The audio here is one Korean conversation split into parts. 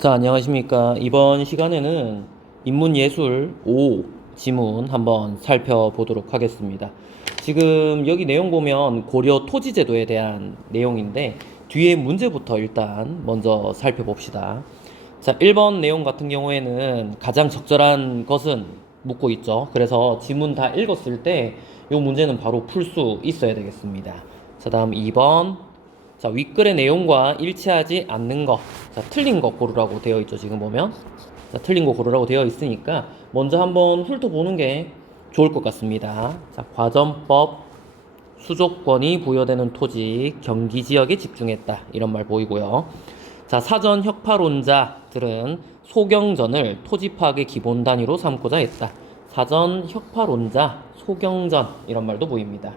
자, 안녕하십니까. 이번 시간에는 인문예술 5 지문 한번 살펴보도록 하겠습니다. 지금 여기 내용 보면 고려 토지제도에 대한 내용인데 뒤에 문제부터 일단 먼저 살펴봅시다. 자, 1번 내용 같은 경우에는 가장 적절한 것은 묻고 있죠. 그래서 지문 다 읽었을 때 이 문제는 바로 풀 수 있어야 되겠습니다. 자, 다음 2번. 자, 윗글의 내용과 일치하지 않는 거. 자, 틀린 거 고르라고 되어 있죠, 지금 보면. 자, 틀린 거 고르라고 되어 있으니까 먼저 한번 훑어보는 게 좋을 것 같습니다. 자, 과전법, 수조권이 부여되는 토지, 경기 지역에 집중했다. 이런 말 보이고요. 자, 사전 혁파론자들은 소경전을 토지 파악의 기본 단위로 삼고자 했다. 사전 혁파론자, 소경전 이런 말도 보입니다.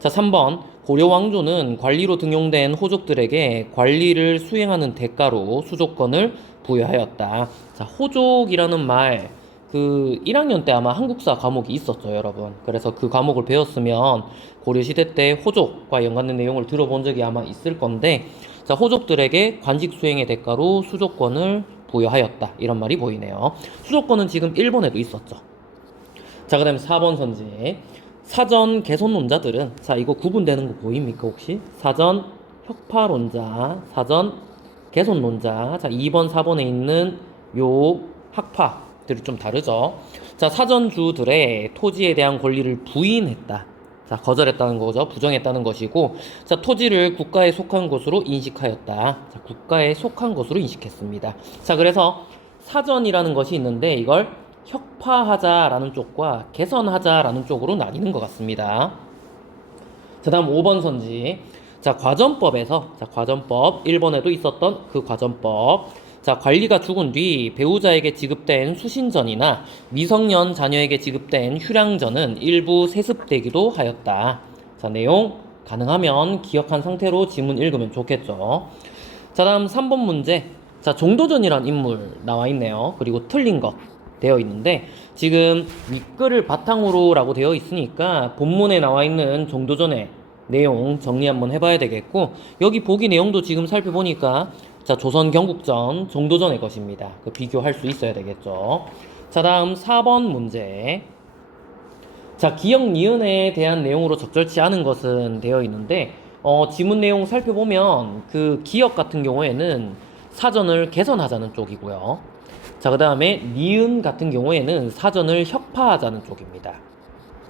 자, 3번. 고려 왕조는 관리로 등용된 호족들에게 관리를 수행하는 대가로 수족권을 부여하였다. 자, 호족이라는 말, 1학년 때 아마 한국사 과목이 있었죠, 여러분. 그래서 그 과목을 배웠으면 고려시대 때 호족과 연관된 내용을 들어본 적이 아마 있을 건데, 자, 호족들에게 관직 수행의 대가로 수족권을 부여하였다. 이런 말이 보이네요. 수족권은 지금 일본에도 있었죠. 자, 그 다음에 4번 선지. 사전 개선론자들은, 자, 이거 구분되는 거 보입니까, 혹시? 사전 혁파론자, 사전 개선론자. 자, 2번, 4번에 있는 요 학파들이 좀 다르죠. 자, 사전주들의 토지에 대한 권리를 부인했다. 자, 거절했다는 거죠. 부정했다는 것이고, 자, 토지를 국가에 속한 것으로 인식하였다. 자, 국가에 속한 것으로 인식했습니다. 자, 그래서 사전이라는 것이 있는데 이걸 혁파하자라는 쪽과 개선하자라는 쪽으로 나뉘는 것 같습니다. 자, 다음 5번 선지. 자, 과전법에서, 자, 과전법, 1번에도 있었던 그 과전법. 자, 관리가 죽은 뒤 배우자에게 지급된 수신전이나 미성년 자녀에게 지급된 휴량전은 일부 세습되기도 하였다. 자, 내용 가능하면 기억한 상태로 지문 읽으면 좋겠죠. 자, 다음 3번 문제. 자, 종도전이란 인물 나와 있네요. 그리고 틀린 것 되어 있는데 지금 윗글을 바탕으로 라고 되어 있으니까 본문에 나와 있는 종도전의 내용 정리 한번 해봐야 되겠고, 여기 보기 내용도 지금 살펴보니까 자, 조선 경국전 종도전의 것입니다. 그 비교할 수 있어야 되겠죠. 자, 다음 4번 문제. 자, 기역 니은에 대한 내용으로 적절치 않은 것은 되어 있는데 지문 내용 살펴보면 그 기역 같은 경우에는 사전을 개선하자는 쪽이고요. 자, 그 다음에 니은 같은 경우에는 사전을 혁파하자는 쪽입니다.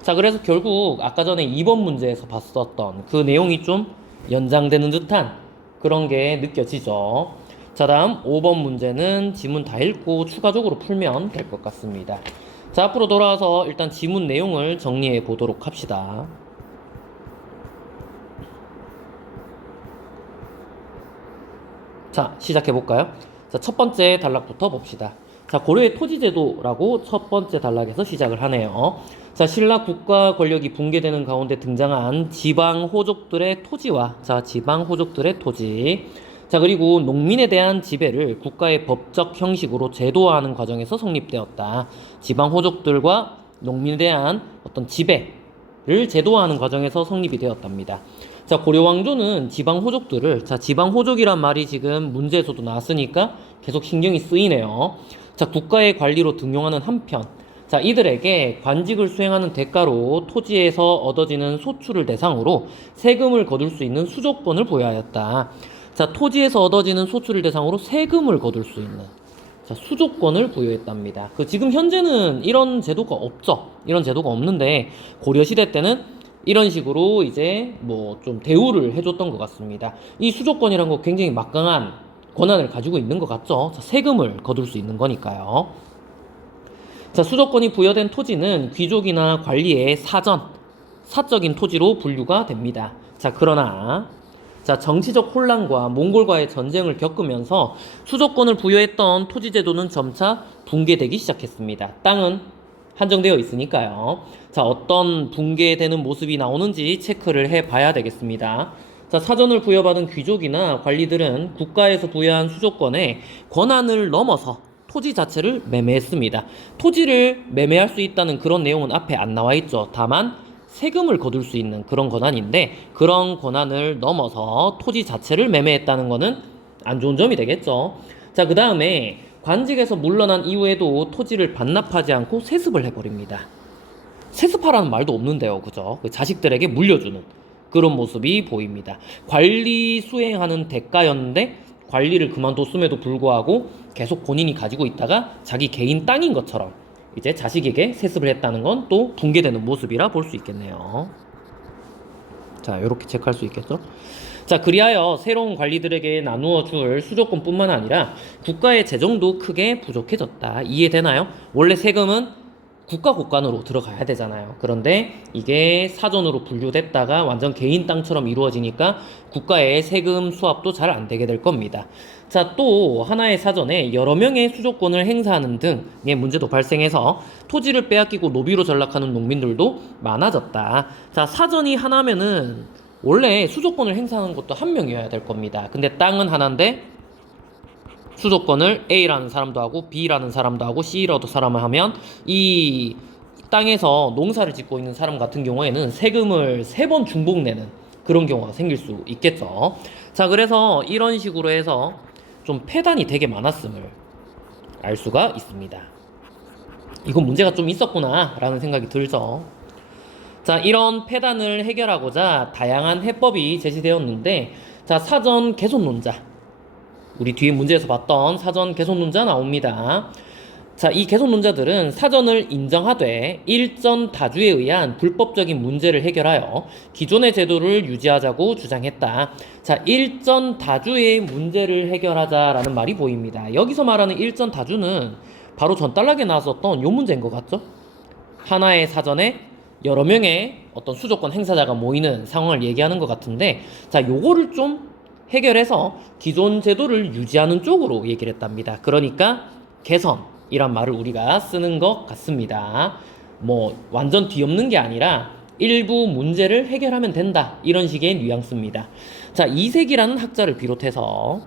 자, 그래서 결국 아까 전에 2번 문제에서 봤었던 그 내용이 좀 연장되는 듯한 그런 게 느껴지죠. 자, 다음 5번 문제는 지문 다 읽고 추가적으로 풀면 될 것 같습니다. 자, 앞으로 돌아와서 일단 지문 내용을 정리해 보도록 합시다. 자, 시작해 볼까요? 자, 첫 번째 단락부터 봅시다. 자, 고려의 토지제도라고 첫 번째 단락에서 시작을 하네요. 자, 신라 국가 권력이 붕괴되는 가운데 등장한 지방 호족들의 토지와, 자, 지방 호족들의 토지. 자, 그리고 농민에 대한 지배를 국가의 법적 형식으로 제도화하는 과정에서 성립되었다. 지방 호족들과 농민에 대한 어떤 지배를 제도화하는 과정에서 성립이 되었답니다. 자, 고려 왕조는 지방 호족들을, 자, 지방 호족이란 말이 지금 문제에서도 나왔으니까 계속 신경이 쓰이네요. 자, 국가의 관리로 등용하는 한편, 자, 이들에게 관직을 수행하는 대가로 토지에서 얻어지는 소출을 대상으로 세금을 거둘 수 있는 수조권을 부여하였다. 자, 토지에서 얻어지는 소출을 대상으로 세금을 거둘 수 있는, 자, 수조권을 부여했답니다. 지금 현재는 이런 제도가 없죠. 이런 제도가 없는데 고려시대 때는 이런 식으로 이제 뭐 좀 대우를 해줬던 것 같습니다. 이 수조권이란 거 굉장히 막강한 권한을 가지고 있는 것 같죠. 자, 세금을 거둘 수 있는 거니까요. 자, 수조권이 부여된 토지는 귀족이나 관리의 사적인 토지로 분류가 됩니다. 자, 그러나 자, 정치적 혼란과 몽골과의 전쟁을 겪으면서 수조권을 부여했던 토지제도는 점차 붕괴되기 시작했습니다. 땅은 한정되어 있으니까요. 자, 어떤 붕괴되는 모습이 나오는지 체크를 해봐야 되겠습니다. 자, 사전을 부여받은 귀족이나 관리들은 국가에서 부여한 수조권에 권한을 넘어서 토지 자체를 매매했습니다. 토지를 매매할 수 있다는 그런 내용은 앞에 안 나와 있죠. 다만 세금을 거둘 수 있는 그런 권한인데, 그런 권한을 넘어서 토지 자체를 매매했다는 것은 안 좋은 점이 되겠죠. 자, 그 다음에 관직에서 물러난 이후에도 토지를 반납하지 않고 세습을 해버립니다. 세습하라는 말도 없는데요, 그죠? 그 자식들에게 물려주는 그런 모습이 보입니다. 관리 수행하는 대가였는데 관리를 그만뒀음에도 불구하고 계속 본인이 가지고 있다가 자기 개인 땅인 것처럼 이제 자식에게 세습을 했다는 건 또 붕괴되는 모습이라 볼 수 있겠네요. 자, 이렇게 체크할 수 있겠죠? 자, 그리하여 새로운 관리들에게 나누어 줄 수조권뿐만 아니라 국가의 재정도 크게 부족해졌다. 이해되나요? 원래 세금은 국가 곳간으로 들어가야 되잖아요. 그런데 이게 사전으로 분류됐다가 완전 개인 땅처럼 이루어지니까 국가의 세금 수합도 잘 안 되게 될 겁니다. 자, 또 하나의 사전에 여러 명의 수조권을 행사하는 등의 문제도 발생해서 토지를 빼앗기고 노비로 전락하는 농민들도 많아졌다. 자, 사전이 하나면은 원래 수조권을 행사하는 것도 한 명이어야 될 겁니다. 근데 땅은 하나인데 수조권을 A라는 사람도 하고 B라는 사람도 하고 C라도 사람을 하면 이 땅에서 농사를 짓고 있는 사람 같은 경우에는 세금을 3번 중복 내는 그런 경우가 생길 수 있겠죠. 자, 그래서 이런 식으로 해서 좀 폐단이 되게 많았음을 알 수가 있습니다. 이건 문제가 좀 있었구나 라는 생각이 들죠. 자, 이런 폐단을 해결하고자 다양한 해법이 제시되었는데, 자, 사전 개손론자, 우리 뒤에 문제에서 봤던 사전 개손론자 나옵니다. 자, 이 개손론자들은 사전을 인정하되 일전 다주에 의한 불법적인 문제를 해결하여 기존의 제도를 유지하자고 주장했다. 자, 일전 다주의 문제를 해결하자라는 말이 보입니다. 여기서 말하는 일전 다주는 바로 전달락에 나왔었던 요 문제인 것 같죠? 하나의 사전에 여러 명의 어떤 수조권 행사자가 모이는 상황을 얘기하는 것 같은데, 자, 요거를 좀 해결해서 기존 제도를 유지하는 쪽으로 얘기를 했답니다. 그러니까 개선이란 말을 우리가 쓰는 것 같습니다. 뭐 완전 뒤엎는 게 아니라 일부 문제를 해결하면 된다, 이런 식의 뉘앙스입니다. 자, 이색이라는 학자를 비롯해서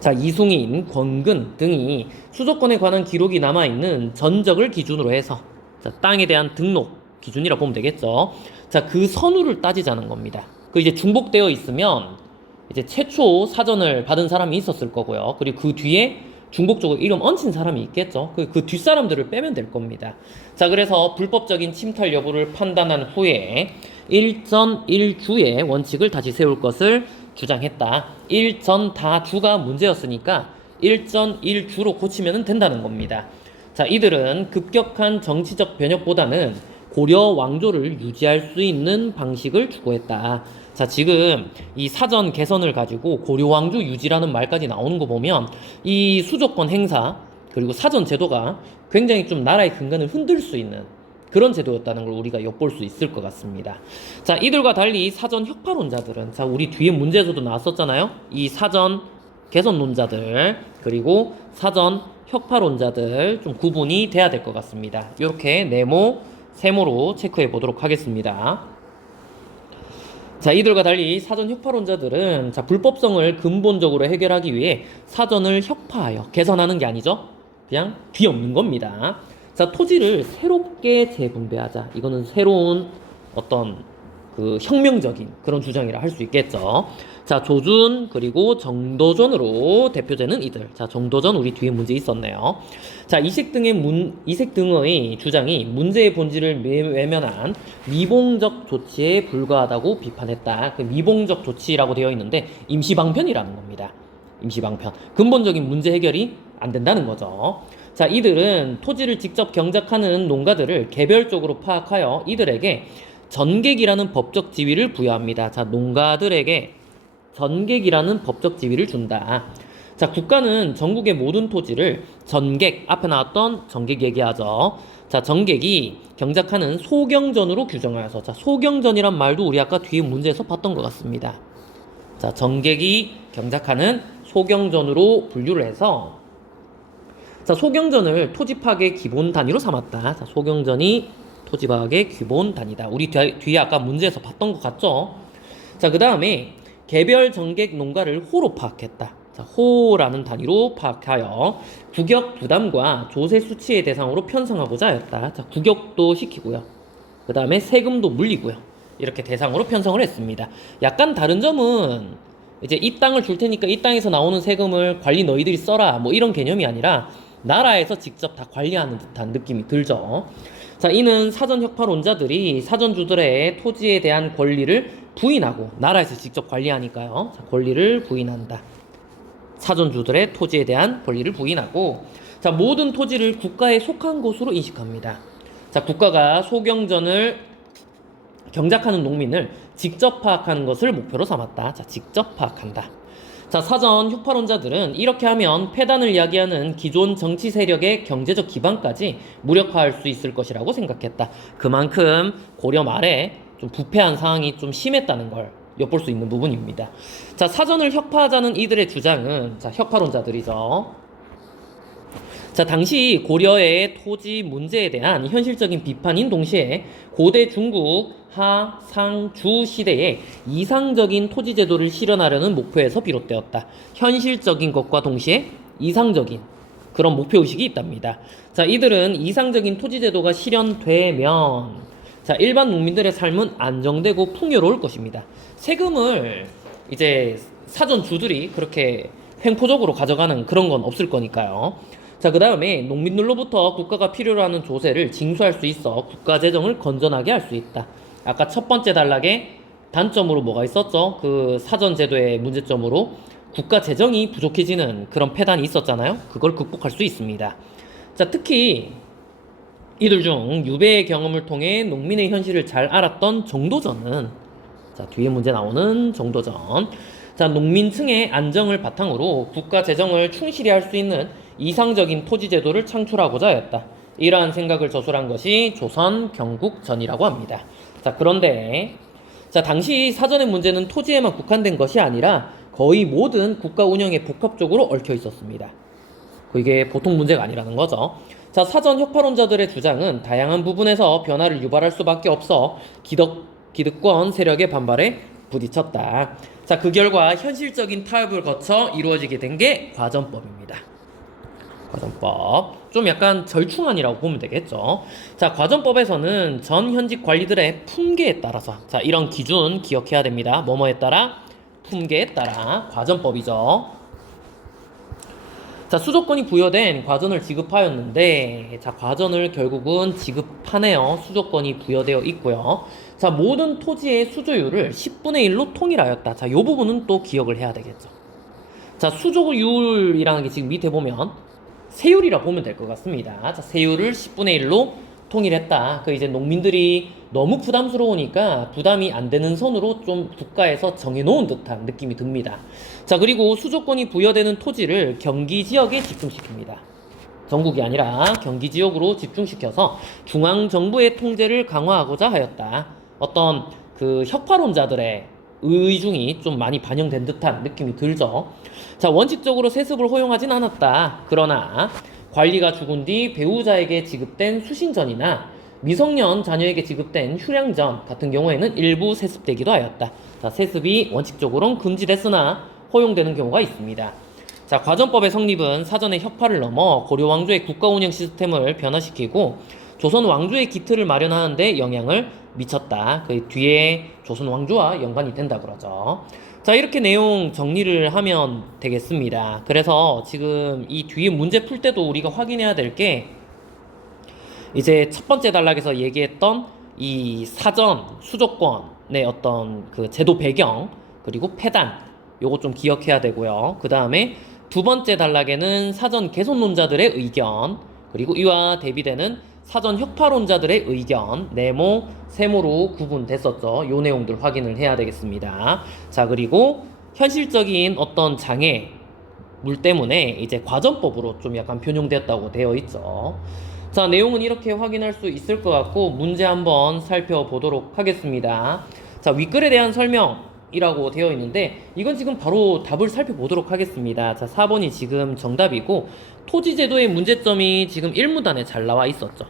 자, 이승인, 권근 등이 수조권에 관한 기록이 남아있는 전적을 기준으로 해서, 자, 땅에 대한 등록 기준이라 보면 되겠죠. 자, 그 선우를 따지자는 겁니다. 그 이제 중복되어 있으면 이제 최초 사전을 받은 사람이 있었을 거고요. 그리고 그 뒤에 중복적으로 이름 얹힌 사람이 있겠죠. 그 뒷사람들을 빼면 될 겁니다. 자, 그래서 불법적인 침탈 여부를 판단한 후에 일전일주의 원칙을 다시 세울 것을 주장했다. 일전다주가 문제였으니까 일전일주로 고치면 된다는 겁니다. 자, 이들은 급격한 정치적 변혁보다는 고려 왕조를 유지할 수 있는 방식을 추구했다. 자, 지금 이 사전 개선을 가지고 고려 왕조 유지라는 말까지 나오는 거 보면 이 수조권 행사 그리고 사전 제도가 굉장히 좀 나라의 근간을 흔들 수 있는 그런 제도였다는 걸 우리가 엿볼 수 있을 것 같습니다. 자, 이들과 달리 사전 혁파론자들은, 자, 우리 뒤에 문제에서도 나왔었잖아요. 이 사전 개선론자들 그리고 사전 혁파론자들 좀 구분이 돼야 될 것 같습니다. 이렇게 네모 세모로 체크해 보도록 하겠습니다. 자, 이들과 달리 사전 혁파론자들은, 자, 불법성을 근본적으로 해결하기 위해 사전을 혁파하여 개선하는 게 아니죠. 그냥 뒤엎는 겁니다. 자, 토지를 새롭게 재분배하자. 이거는 새로운 어떤 그 혁명적인 그런 주장이라 할 수 있겠죠. 자, 조준 그리고 정도전으로 대표되는 이들. 자, 정도전 우리 뒤에 문제 있었네요. 자, 이색 등의 주장이 문제의 본질을 외면한 미봉적 조치에 불과하다고 비판했다. 그 미봉적 조치라고 되어 있는데 임시방편이라는 겁니다. 임시방편. 근본적인 문제 해결이 안 된다는 거죠. 자, 이들은 토지를 직접 경작하는 농가들을 개별적으로 파악하여 이들에게 전객이라는 법적 지위를 부여합니다. 자, 농가들에게 전객이라는 법적 지위를 준다. 자, 국가는 전국의 모든 토지를 전객, 앞에 나왔던 전객 얘기하죠. 자, 전객이 경작하는 소경전으로 규정하여서, 자, 소경전이란 말도 우리 아까 뒤에 문제에서 봤던 것 같습니다. 자, 전객이 경작하는 소경전으로 분류를 해서, 자, 소경전을 토지파악의 기본 단위로 삼았다. 자, 소경전이 토지파악의 기본 단위다. 우리 뒤에 아까 문제에서 봤던 것 같죠? 자, 그 다음에 개별 전객 농가를 호로 파악했다. 자, 호라는 단위로 파악하여 구격 부담과 조세 수치의 대상으로 편성하고자 하였다. 자, 구격도 시키고요. 그 다음에 세금도 물리고요. 이렇게 대상으로 편성을 했습니다. 약간 다른 점은 이제 이 땅을 줄 테니까 이 땅에서 나오는 세금을 관리 너희들이 써라 뭐 이런 개념이 아니라 나라에서 직접 다 관리하는 듯한 느낌이 들죠. 자, 이는 사전 혁파론자들이 사전주들의 토지에 대한 권리를 부인하고 나라에서 직접 관리하니까요. 자, 권리를 부인한다. 사전주들의 토지에 대한 권리를 부인하고 자, 모든 토지를 국가에 속한 것으로 인식합니다. 자, 국가가 소경전을 경작하는 농민을 직접 파악하는 것을 목표로 삼았다. 자, 직접 파악한다. 자, 사전 혁파론자들은 이렇게 하면 패단을 야기하는 기존 정치 세력의 경제적 기반까지 무력화할 수 있을 것이라고 생각했다. 그만큼 고려 말에 좀 부패한 상황이 좀 심했다는 걸 엿볼 수 있는 부분입니다. 자, 사전을 혁파하자는 이들의 주장은 자, 혁파론자들이죠. 자, 당시 고려의 토지 문제에 대한 현실적인 비판인 동시에 고대 중국 하, 상, 주 시대에 이상적인 토지 제도를 실현하려는 목표에서 비롯되었다. 현실적인 것과 동시에 이상적인 그런 목표의식이 있답니다. 자, 이들은 이상적인 토지 제도가 실현되면 자, 일반 농민들의 삶은 안정되고 풍요로울 것입니다. 세금을 이제 사전 주들이 그렇게 횡포적으로 가져가는 그런 건 없을 거니까요. 자, 그 다음에 농민들로부터 국가가 필요로 하는 조세를 징수할 수 있어 국가 재정을 건전하게 할 수 있다. 아까 첫 번째 단락에 단점으로 뭐가 있었죠? 그 사전 제도의 문제점으로 국가 재정이 부족해지는 그런 폐단이 있었잖아요. 그걸 극복할 수 있습니다. 자, 특히 이들 중 유배의 경험을 통해 농민의 현실을 잘 알았던 정도전은 자, 뒤에 문제 나오는 정도전. 자, 농민층의 안정을 바탕으로 국가 재정을 충실히 할 수 있는 이상적인 토지 제도를 창출하고자 했다. 이러한 생각을 저술한 것이 조선 경국전이라고 합니다. 자, 그런데 자, 당시 사전의 문제는 토지에만 국한된 것이 아니라 거의 모든 국가 운영에 복합적으로 얽혀 있었습니다. 이게 보통 문제가 아니라는 거죠. 자, 사전 혁파론자들의 주장은 다양한 부분에서 변화를 유발할 수밖에 없어 기득권 세력의 반발에 부딪혔다. 자, 그 결과 현실적인 타협을 거쳐 이루어지게 된 게 과전법입니다. 과전법. 좀 약간 절충안이라고 보면 되겠죠. 자, 과전법에서는 전 현직 관리들의 품계에 따라서 자, 이런 기준 기억해야 됩니다. 뭐뭐에 따라? 품계에 따라 과전법이죠. 자, 수조권이 부여된 과전을 지급하였는데 자, 과전을 결국은 지급하네요. 수조권이 부여되어 있고요. 자, 모든 토지의 수조율을 10분의 1로 통일하였다. 자, 요 부분은 또 기억을 해야 되겠죠. 자, 수조율이라는 게 지금 밑에 보면 세율이라 보면 될 것 같습니다. 자, 세율을 10분의 1로 통일했다. 그 이제 농민들이 너무 부담스러우니까 부담이 안 되는 선으로 좀 국가에서 정해놓은 듯한 느낌이 듭니다. 자, 그리고 수조권이 부여되는 토지를 경기 지역에 집중시킵니다. 전국이 아니라 경기 지역으로 집중시켜서 중앙 정부의 통제를 강화하고자 하였다. 어떤 그 혁파론자들의 의중이 좀 많이 반영된 듯한 느낌이 들죠. 자, 원칙적으로 세습을 허용하진 않았다. 그러나 관리가 죽은 뒤 배우자에게 지급된 수신전이나 미성년 자녀에게 지급된 휴량전 같은 경우에는 일부 세습되기도 하였다. 자, 세습이 원칙적으로는 금지됐으나 허용되는 경우가 있습니다. 자, 과전법의 성립은 사전의 혁파를 넘어 고려 왕조의 국가 운영 시스템을 변화시키고 조선 왕조의 기틀을 마련하는 데 영향을 미쳤다. 그 뒤에 조선 왕조와 연관이 된다 그러죠. 자, 이렇게 내용 정리를 하면 되겠습니다. 그래서 지금 이 뒤에 문제 풀 때도 우리가 확인해야 될 게 이제 첫 번째 단락에서 얘기했던 이 사전 수조권의 어떤 그 제도 배경 그리고 폐단 요거 좀 기억해야 되고요. 그 다음에 두 번째 단락에는 사전 개선론자들의 의견 그리고 이와 대비되는 사전 혁파론자들의 의견 네모, 세모로 구분됐었죠. 요 내용들 확인을 해야 되겠습니다. 자, 그리고 현실적인 어떤 장애물 때문에 이제 과전법으로 좀 약간 변형됐다고 되어 있죠. 자, 내용은 이렇게 확인할 수 있을 것 같고 문제 한번 살펴보도록 하겠습니다. 자, 윗글에 대한 설명이라고 되어 있는데 이건 지금 바로 답을 살펴보도록 하겠습니다. 자, 4번이 지금 정답이고 토지제도의 문제점이 지금 1문단에 잘 나와 있었죠.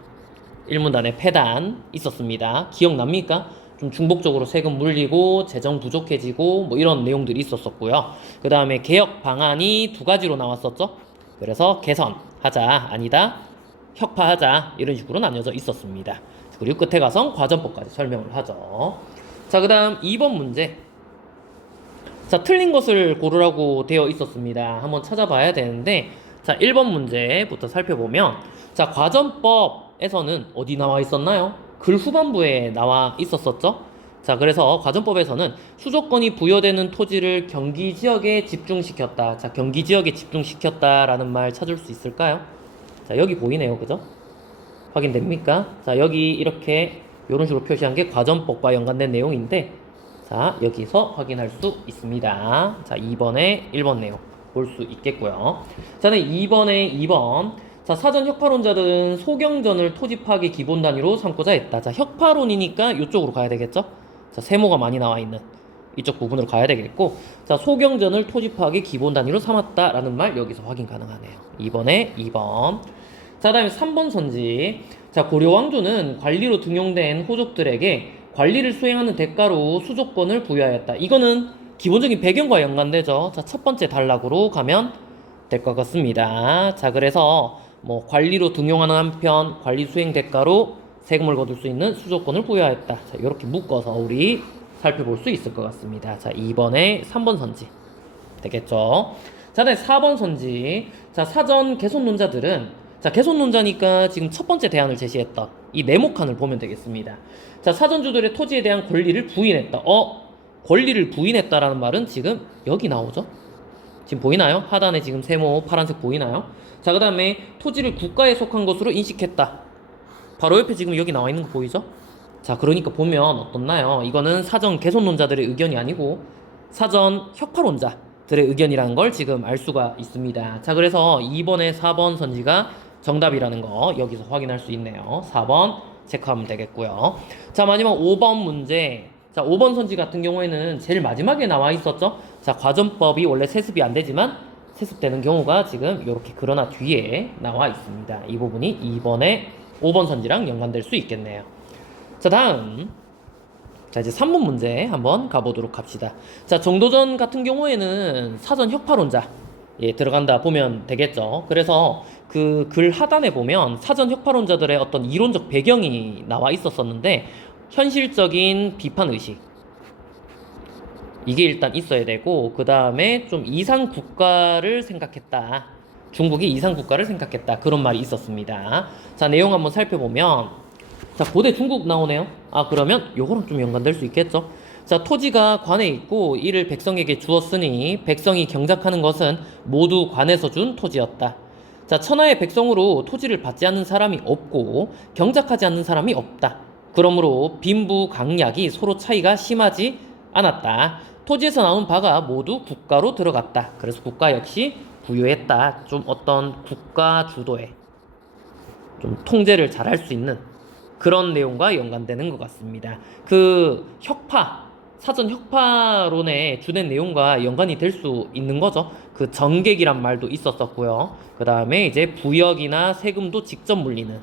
1문단에 폐단 있었습니다. 기억납니까? 좀 중복적으로 세금 물리고 재정 부족해지고 뭐 이런 내용들이 있었었고요. 그 다음에 개혁 방안이 두 가지로 나왔었죠. 그래서 개선하자 아니다 혁파하자 이런 식으로 나뉘어져 있었습니다. 그리고 끝에 가서 과전법까지 설명을 하죠. 자, 그 다음 2번 문제 자, 틀린 것을 고르라고 되어 있었습니다. 한번 찾아봐야 되는데, 자, 1번 문제부터 살펴보면, 자, 과전법에서는 어디 나와 있었나요? 글 후반부에 나와 있었었죠? 자, 그래서 과전법에서는 수조권이 부여되는 토지를 경기 지역에 집중시켰다. 자, 경기 지역에 집중시켰다라는 말 찾을 수 있을까요? 자, 여기 보이네요. 그죠? 확인됩니까? 자, 여기 이렇게 이런 식으로 표시한 게 과전법과 연관된 내용인데, 자, 여기서 확인할 수 있습니다. 자, 2번에 1번 내용 볼 수 있겠고요. 자, 네, 2번에 2번. 자, 사전 혁파론자들은 소경전을 토지 파악의 기본 단위로 삼고자 했다. 자, 혁파론이니까 이쪽으로 가야 되겠죠? 자, 세모가 많이 나와 있는 이쪽 부분으로 가야 되겠고, 자, 소경전을 토지 파악의 기본 단위로 삼았다라는 말 여기서 확인 가능하네요. 2번에 2번. 자, 다음에 3번 선지. 자, 고려 왕조는 관리로 등용된 호족들에게 관리를 수행하는 대가로 수조권을 부여하였다. 이거는 기본적인 배경과 연관되죠. 자, 첫 번째 단락으로 가면 될 것 같습니다. 자, 그래서 뭐 관리로 등용하는 한편 관리 수행 대가로 세금을 거둘 수 있는 수조권을 부여하였다. 자, 이렇게 묶어서 우리 살펴볼 수 있을 것 같습니다. 자, 2번에 3번 선지 되겠죠. 자, 다음에 4번 선지. 자, 사전 개손론자들은, 자, 개손론자니까 지금 첫 번째 대안을 제시했던 이 네모칸을 보면 되겠습니다. 자, 사전주들의 토지에 대한 권리를 부인했다. 권리를 부인했다라는 말은 지금 여기 나오죠? 지금 보이나요? 하단에 지금 세모 파란색 보이나요? 자, 그 다음에 토지를 국가에 속한 것으로 인식했다. 바로 옆에 지금 여기 나와 있는 거 보이죠? 자, 그러니까 보면 어떻나요? 이거는 사전 개손론자들의 의견이 아니고 사전 혁파론자들의 의견이라는 걸 지금 알 수가 있습니다. 자, 그래서 2번에 4번 선지가 정답이라는 거 여기서 확인할 수 있네요. 4번 체크하면 되겠고요. 자, 마지막 5번 문제. 자, 5번 선지 같은 경우에는 제일 마지막에 나와 있었죠. 자, 과전법이 원래 세습이 안 되지만 세습되는 경우가 지금 이렇게 그러나 뒤에 나와 있습니다. 이 부분이 2번에 5번 선지랑 연관될 수 있겠네요. 자, 다음. 자, 이제 3번 문제 한번 가보도록 합시다. 자, 정도전 같은 경우에는 사전 혁파론자 들어간다 보면 되겠죠. 그래서 그 글 하단에 보면 사전 혁파론자들의 어떤 이론적 배경이 나와 있었었는데, 현실적인 비판 의식 이게 일단 있어야 되고, 그 다음에 좀 이상 국가를 생각했다. 중국이 이상 국가를 생각했다. 그런 말이 있었습니다. 자, 내용 한번 살펴보면, 자, 고대 중국 나오네요. 그러면 요거랑 좀 연관될 수 있겠죠. 자, 토지가 관에 있고 이를 백성에게 주었으니 백성이 경작하는 것은 모두 관에서 준 토지였다. 자, 천하의 백성으로 토지를 받지 않는 사람이 없고 경작하지 않는 사람이 없다. 그러므로 빈부 강약이 서로 차이가 심하지 않았다. 토지에서 나온 바가 모두 국가로 들어갔다. 그래서 국가 역시 부유했다. 좀 어떤 국가 주도에 좀 통제를 잘할 수 있는 그런 내용과 연관되는 것 같습니다. 그 사전 혁파론의 주된 내용과 연관이 될 수 있는 거죠. 그 정객이란 말도 있었었고요. 그 다음에 이제 부역이나 세금도 직접 물리는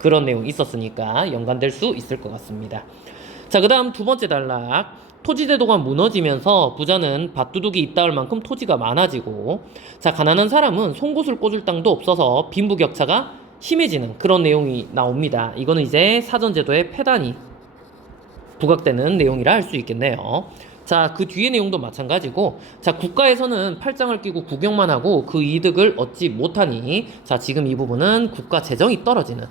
그런 내용이 있었으니까 연관될 수 있을 것 같습니다. 자, 그 다음 두 번째 단락. 토지제도가 무너지면서 부자는 밭두둑이 있다할 만큼 토지가 많아지고, 자, 가난한 사람은 송곳을 꽂을 땅도 없어서 빈부격차가 심해지는 그런 내용이 나옵니다. 이거는 이제 사전제도의 폐단이 부각되는 내용이라 할 수 있겠네요. 자, 그 뒤의 내용도 마찬가지고, 자, 국가에서는 팔짱을 끼고 구경만 하고 그 이득을 얻지 못하니, 자, 지금 이 부분은 국가 재정이 떨어지는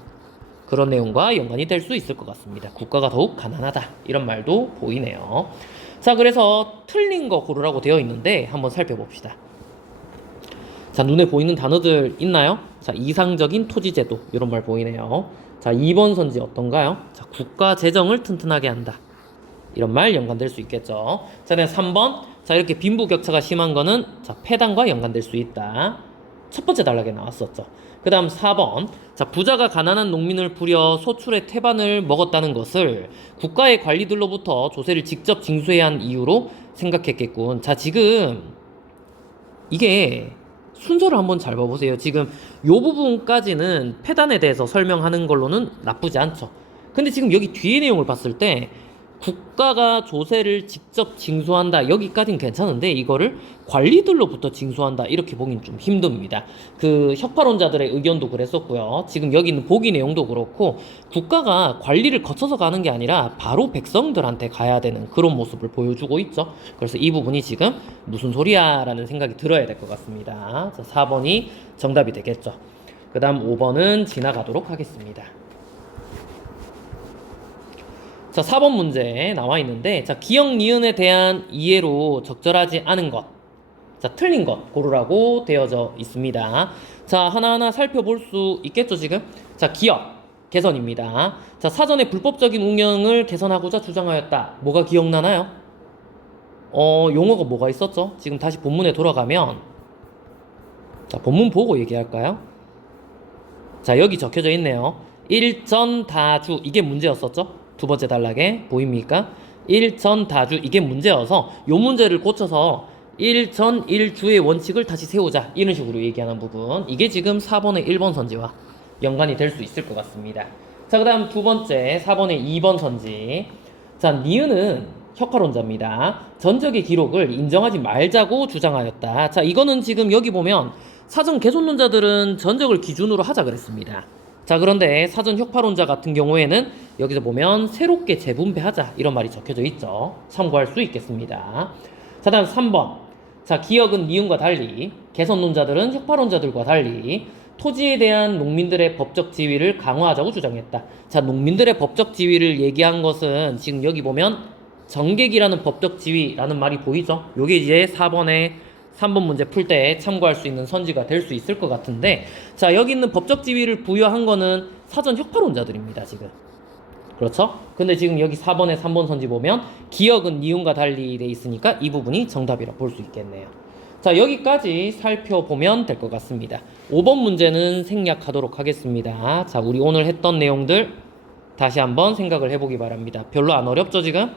그런 내용과 연관이 될 수 있을 것 같습니다. 국가가 더욱 가난하다. 이런 말도 보이네요. 자, 그래서 틀린 거 고르라고 되어 있는데 한번 살펴봅시다. 자, 눈에 보이는 단어들 있나요? 자, 이상적인 토지제도 이런 말 보이네요. 자, 2번 선지 어떤가요? 자, 국가 재정을 튼튼하게 한다. 이런 말 연관될 수 있겠죠. 자, 3번. 자, 이렇게 빈부격차가 심한 거는 자, 폐단과 연관될 수 있다. 첫 번째 단락에 나왔었죠. 그 다음 4번. 자, 부자가 가난한 농민을 부려 소출의 태반을 먹었다는 것을 국가의 관리들로부터 조세를 직접 징수해야 한 이유로 생각했겠군. 자, 지금 이게 순서를 한번 잘 봐보세요. 지금 요 부분까지는 폐단에 대해서 설명하는 걸로는 나쁘지 않죠. 근데 지금 여기 뒤에 내용을 봤을 때 국가가 조세를 직접 징수한다. 여기까지는 괜찮은데 이거를 관리들로부터 징수한다. 이렇게 보긴 좀 힘듭니다. 그 혁파론자들의 의견도 그랬었고요. 지금 여기 있는 보기 내용도 그렇고 국가가 관리를 거쳐서 가는 게 아니라 바로 백성들한테 가야 되는 그런 모습을 보여주고 있죠. 그래서 이 부분이 지금 무슨 소리야 라는 생각이 들어야 될 것 같습니다. 자, 4번이 정답이 되겠죠. 그 다음 5번은 지나가도록 하겠습니다. 자, 4번 문제 나와 있는데, 자, 기역, 니은에 대한 이해로 적절하지 않은 것. 자, 틀린 것 고르라고 되어져 있습니다. 자, 하나하나 살펴볼 수 있겠죠, 지금? 자, 기역, 개선입니다. 자, 사전에 불법적인 운영을 개선하고자 주장하였다. 뭐가 기억나나요? 용어가 뭐가 있었죠? 지금 다시 본문에 돌아가면, 자, 본문 보고 얘기할까요? 자, 여기 적혀져 있네요. 일전다주, 이게 문제였었죠? 두 번째 단락에 보입니까? 일전다주, 이게 문제여서 요 문제를 고쳐서 일전일주의 원칙을 다시 세우자, 이런 식으로 얘기하는 부분, 이게 지금 4번의 1번 선지와 연관이 될 수 있을 것 같습니다. 자, 그 다음 두 번째 4번의 2번 선지. 자, 니은은 혁파론자입니다. 전적의 기록을 인정하지 말자고 주장하였다. 자, 이거는 지금 여기 보면 사전 개손론자들은 전적을 기준으로 하자 그랬습니다. 자, 그런데 사전 혁파론자 같은 경우에는 여기서 보면 새롭게 재분배하자, 이런 말이 적혀져 있죠. 참고할 수 있겠습니다. 자, 다음 3번. 자, 기역은 니은과 달리, 개선론자들은 혁파론자들과 달리 토지에 대한 농민들의 법적 지위를 강화하자고 주장했다. 자, 농민들의 법적 지위를 얘기한 것은 지금 여기 보면 정객이라는 법적 지위라는 말이 보이죠? 요게 이제 4번에 3번 문제 풀 때 참고할 수 있는 선지가 될 수 있을 것 같은데, 자, 여기 있는 법적 지위를 부여한 거는 사전 혁파론자들입니다, 지금. 그렇죠? 근데 지금 여기 4번에 3번 선지 보면 기역은 니은과 달리 돼 있으니까 이 부분이 정답이라 볼 수 있겠네요. 자, 여기까지 살펴보면 될 것 같습니다. 5번 문제는 생략하도록 하겠습니다. 자, 우리 오늘 했던 내용들 다시 한번 생각을 해보기 바랍니다. 별로 안 어렵죠, 지금?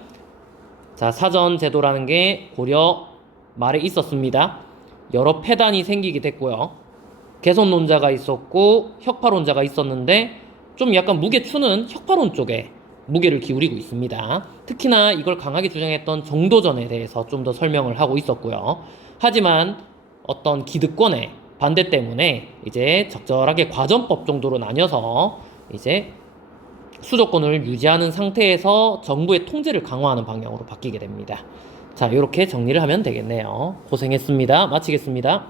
자, 사전 제도라는 게 고려 말에 있었습니다. 여러 패단이 생기게 됐고요. 개선론자가 있었고 혁파론자가 있었는데 좀 약간 무게추는 혁파론 쪽에 무게를 기울이고 있습니다. 특히나 이걸 강하게 주장했던 정도전에 대해서 좀 더 설명을 하고 있었고요. 하지만 어떤 기득권의 반대 때문에 이제 적절하게 과전법 정도로 나뉘어서 이제 수도권을 유지하는 상태에서 정부의 통제를 강화하는 방향으로 바뀌게 됩니다. 자, 이렇게 정리를 하면 되겠네요. 고생했습니다. 마치겠습니다.